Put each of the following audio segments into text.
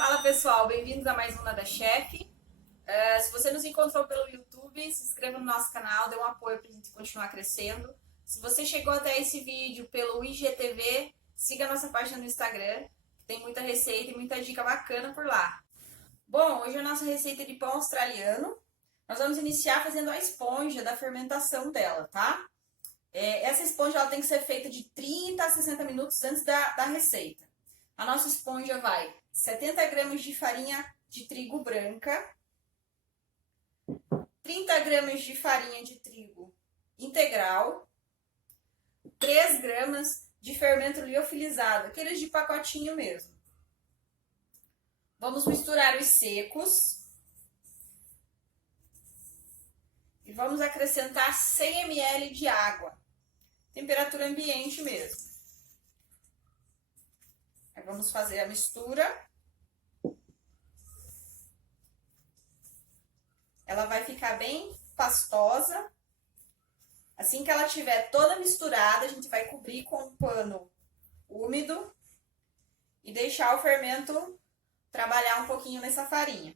Fala pessoal, bem-vindos a mais um Nada Chef. Se você nos encontrou pelo YouTube, se inscreva no nosso canal, dê um apoio para a gente continuar crescendo. Se você chegou até esse vídeo pelo IGTV, siga a nossa página no Instagram, que tem muita receita e muita dica bacana por lá. Bom, hoje a nossa receita é de pão australiano. Nós vamos iniciar fazendo a esponja da fermentação dela, tá? Essa esponja ela tem que ser feita de 30 a 60 minutos antes da receita. A nossa esponja vai 70 gramas de farinha de trigo branca, 30 gramas de farinha de trigo integral, 3 gramas de fermento liofilizado, aqueles de pacotinho mesmo. Vamos misturar os secos e vamos acrescentar 100 ml de água, temperatura ambiente mesmo. Aí vamos fazer a mistura. Ela vai ficar bem pastosa. Assim que ela estiver toda misturada, a gente vai cobrir com um pano úmido e deixar o fermento trabalhar um pouquinho nessa farinha.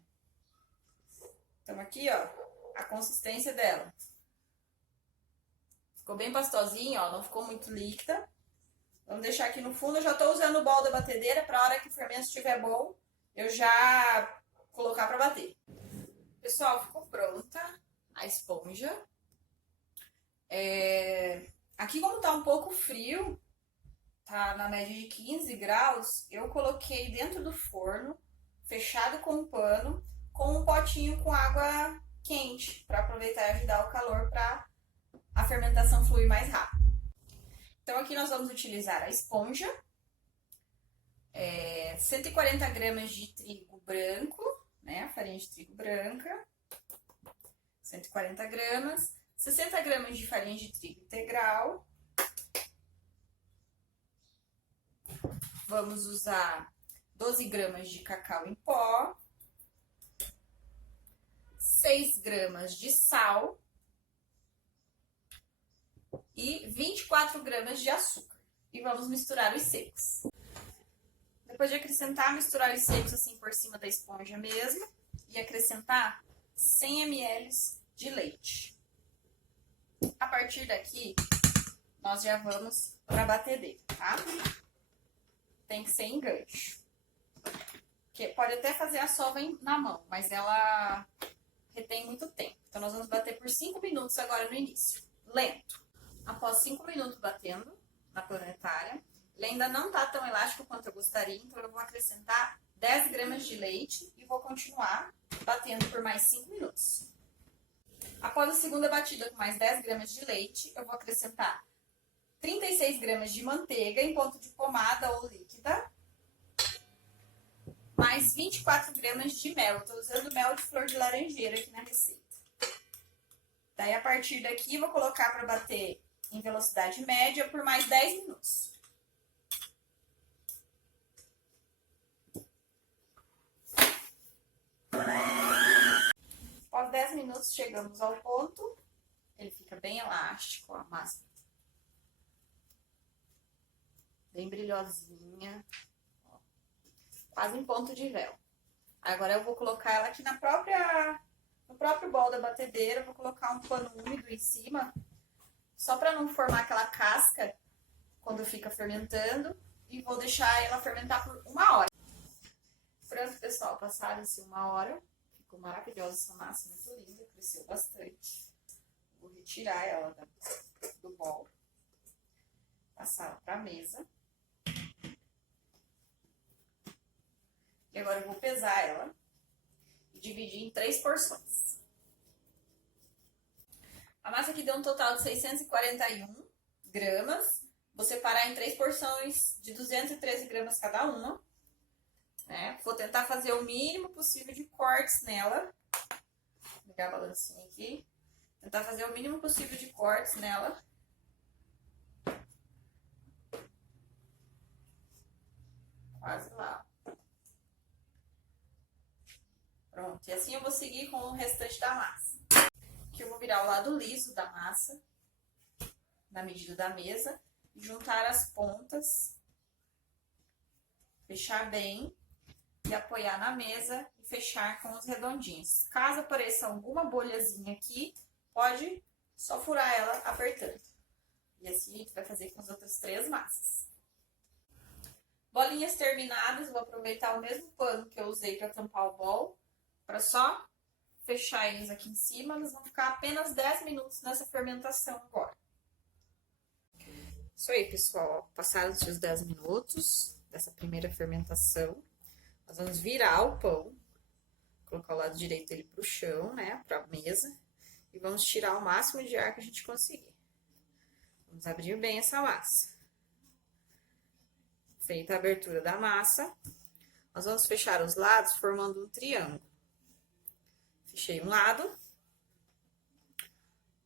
Então aqui, ó, a consistência dela. Ficou bem pastosinha, ó, não ficou muito líquida. Vamos deixar aqui no fundo. Eu já tô usando o bol da batedeira para a hora que o fermento estiver bom, eu já colocar para bater. Pessoal, ficou pronta a esponja. Aqui como tá um pouco frio, tá na média de 15 graus, eu coloquei dentro do forno, fechado com um pano, com um potinho com água quente, para aproveitar e ajudar o calor para a fermentação fluir mais rápido. Então aqui nós vamos utilizar a esponja, 140 gramas de trigo branco, né, farinha de trigo branca, 140 gramas, 60 gramas de farinha de trigo integral. Vamos usar 12 gramas de cacau em pó, 6 gramas de sal e 24 gramas de açúcar. E vamos misturar os secos. Depois de acrescentar, misturar os secos assim por cima da esponja mesmo. E acrescentar 100 ml de leite. A partir daqui, nós já vamos para a batedeira, tá? Tem que ser em gancho. Porque pode até fazer a sova na mão, mas ela retém muito tempo. Então, nós vamos bater por 5 minutos agora no início. Lento. Após 5 minutos batendo na planetária, ele ainda não tá tão elástico quanto eu gostaria, então eu vou acrescentar 10 gramas de leite e vou continuar batendo por mais 5 minutos. Após a segunda batida com mais 10 gramas de leite, eu vou acrescentar 36 gramas de manteiga em ponto de pomada ou líquida, mais 24 gramas de mel. Eu tô usando mel de flor de laranjeira aqui na receita. Daí, a partir daqui, eu vou colocar para bater em velocidade média por mais 10 minutos. Após 10 minutos, chegamos ao ponto. Ele fica bem elástico, ó, a massa. Bem brilhosinha. Ó, quase em ponto de véu. Agora eu vou colocar ela aqui no próprio bol da batedeira. Vou colocar um pano úmido em cima, só para não formar aquela casca quando fica fermentando. E vou deixar ela fermentar por 1 hora. Pronto, pessoal, passaram-se 1 hora. Ficou maravilhosa essa massa, muito linda, cresceu bastante. Vou retirar ela do bol, passar ela para a mesa. E agora eu vou pesar ela e dividir em 3 porções. A massa aqui deu um total de 641 gramas. Vou separar em 3 porções de 213 gramas cada uma. Vou tentar fazer o mínimo possível de cortes nela. Vou pegar a balancinha aqui. Tentar fazer o mínimo possível de cortes nela. Quase lá. Pronto. E assim eu vou seguir com o restante da massa. Aqui eu vou virar o lado liso da massa, na medida da mesa, e juntar as pontas. Fechar bem. E se apoiar na mesa e fechar com os redondinhos. Caso apareça alguma bolhazinha aqui, pode só furar ela apertando. E assim a gente vai fazer com as outras 3 massas. Bolinhas terminadas, vou aproveitar o mesmo pano que eu usei para tampar o bol, para só fechar eles aqui em cima. Eles vão ficar apenas 10 minutos nessa fermentação agora. Isso aí, pessoal. Passados os 10 minutos dessa primeira fermentação, nós vamos virar o pão, colocar o lado direito dele pro chão, né, pra mesa, e vamos tirar o máximo de ar que a gente conseguir. Vamos abrir bem essa massa. Feita a abertura da massa, nós vamos fechar os lados formando um triângulo. Fechei um lado,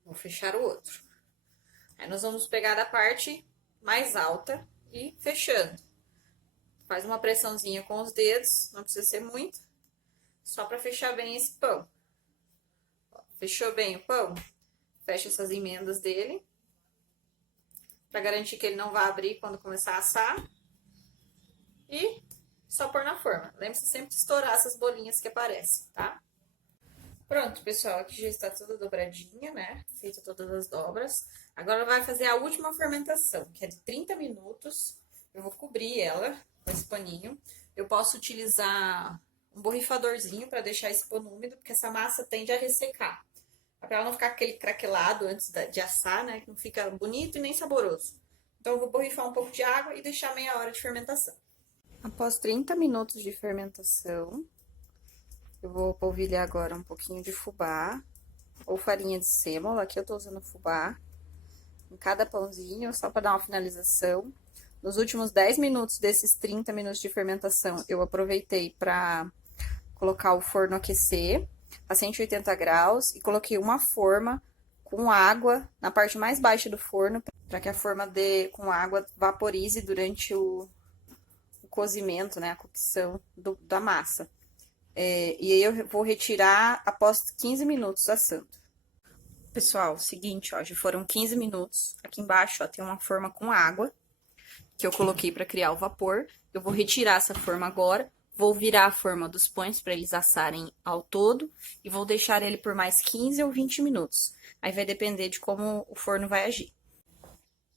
vou fechar o outro. Aí, nós vamos pegar da parte mais alta e fechando. Faz uma pressãozinha com os dedos, não precisa ser muito, só para fechar bem esse pão. Ó, fechou bem o pão? Fecha essas emendas dele, para garantir que ele não vai abrir quando começar a assar. E só pôr na forma. Lembre-se sempre de estourar essas bolinhas que aparecem, tá? Pronto, pessoal, aqui já está toda dobradinha, né? Feita todas as dobras. Agora vai fazer a última fermentação, que é de 30 minutos. Eu vou cobrir ela com esse paninho. Eu posso utilizar um borrifadorzinho para deixar esse pano úmido, porque essa massa tende a ressecar. Para ela não ficar aquele craquelado antes de assar, né? Que não fica bonito e nem saboroso. Então, eu vou borrifar um pouco de água e deixar meia hora de fermentação. Após 30 minutos de fermentação, eu vou polvilhar agora um pouquinho de fubá ou farinha de sêmola. Aqui eu tô usando fubá em cada pãozinho, só para dar uma finalização. Nos últimos 10 minutos desses 30 minutos de fermentação, eu aproveitei para colocar o forno aquecer a 180 graus e coloquei uma forma com água na parte mais baixa do forno, para que a forma com água vaporize durante o cozimento, né, a cocção da massa. E aí eu vou retirar após 15 minutos assando. Pessoal, seguinte, ó, já foram 15 minutos. Aqui embaixo, ó, tem uma forma com água que eu coloquei para criar o vapor. Eu vou retirar essa forma agora, vou virar a forma dos pães para eles assarem ao todo e vou deixar ele por mais 15 ou 20 minutos. Aí vai depender de como o forno vai agir.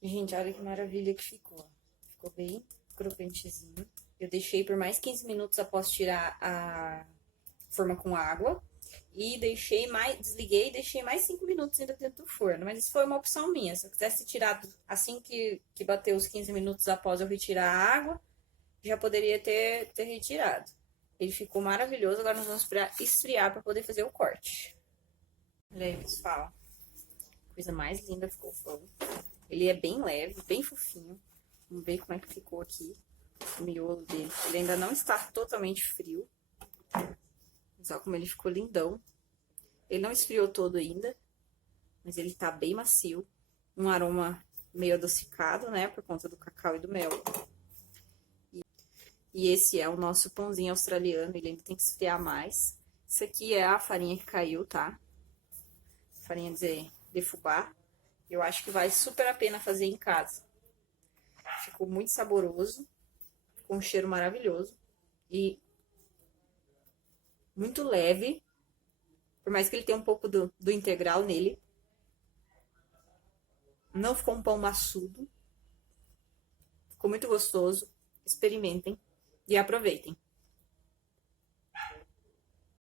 Gente, olha que maravilha que ficou. Ficou bem crocantezinho. Eu deixei por mais 15 minutos após tirar a forma com água. E desliguei e deixei mais 5 minutos ainda dentro do forno. Mas isso foi uma opção minha. Se eu quisesse tirar assim que bateu os 15 minutos após eu retirar a água, já poderia ter retirado. Ele ficou maravilhoso. Agora nós vamos esfriar para poder fazer o corte. Olha aí, pessoal. Coisa mais linda ficou o pão. Ele é bem leve, bem fofinho. Vamos ver como é que ficou aqui o miolo dele. Ele ainda não está totalmente frio. Mas olha como ele ficou lindão. Ele não esfriou todo ainda, mas ele tá bem macio. Um aroma meio adocicado, né, por conta do cacau e do mel. E esse é o nosso pãozinho australiano, ele ainda tem que esfriar mais. Isso aqui é a farinha que caiu, tá? Farinha de fubá. Eu acho que vale super a pena fazer em casa. Ficou muito saboroso, ficou um cheiro maravilhoso e muito leve, por mais que ele tenha um pouco do integral nele. Não ficou um pão maçudo, ficou muito gostoso. Experimentem e aproveitem.